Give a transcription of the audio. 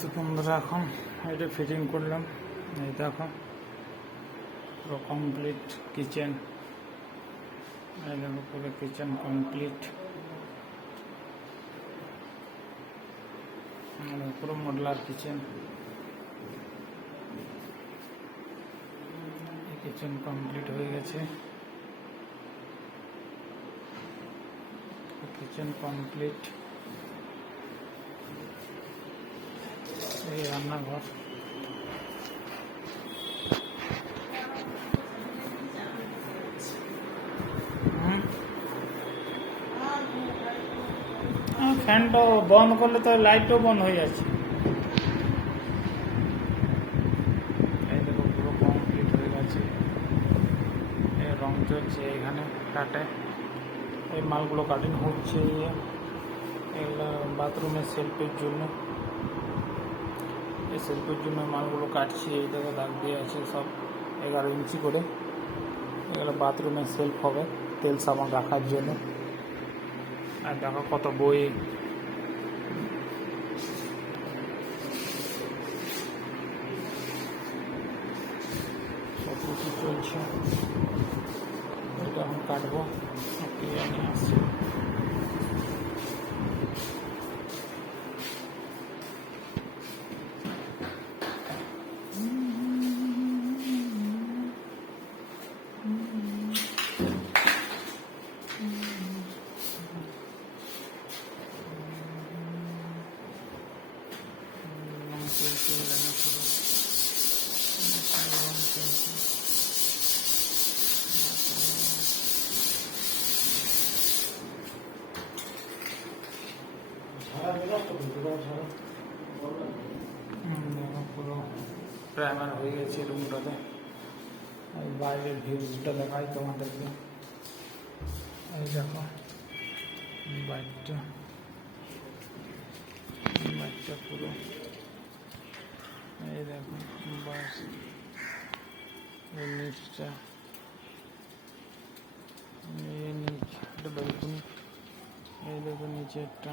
তো বন্ধুরা এখন এটা ফিটিং করলাম। এই দেখো পুরো কমপ্লিট কিচেন। এই দেখো পুরো কিচেন কমপ্লিট, পুরো মডুলার কিচেন। কিচেন কমপ্লিট হয়ে গেছে, কিচেন কমপ্লিট। এই রান্নাঘর, ফ্যানটা বন্ধ করলে তো লাইটও বন্ধ হয়ে যাচ্ছে। এই দেখো পুরো কমপ্লিট হয়ে গেছে, এই রং চলছে এখানে কাটে, এই মালগুলো কাটিং হচ্ছে। এগুলো বাথরুমের সেলফের জন্য, এই সেলফের জন্য মালগুলো কাটছি। এই দেখো দাগ দিয়ে আছে সব 11 ইঞ্চি করে। এগুলো বাথরুমের সেলফ হবে তেল সাবান রাখার জন্য। আর দেখো কত বই, সব কিছু চলছে। এটা এখন কাটবো, নিয়ে আসছি। পুরো প্রাইমার হয়ে গেছে রুমটাতে। বাইরের ভিউজটা দেখাই তোমাদেরকে। এই দেখো বাইকটা পুরো, এই দেখো বাস, এই নিচটা, এই নিচ একটা ব্যালকনি, এই দেখো নিচে একটা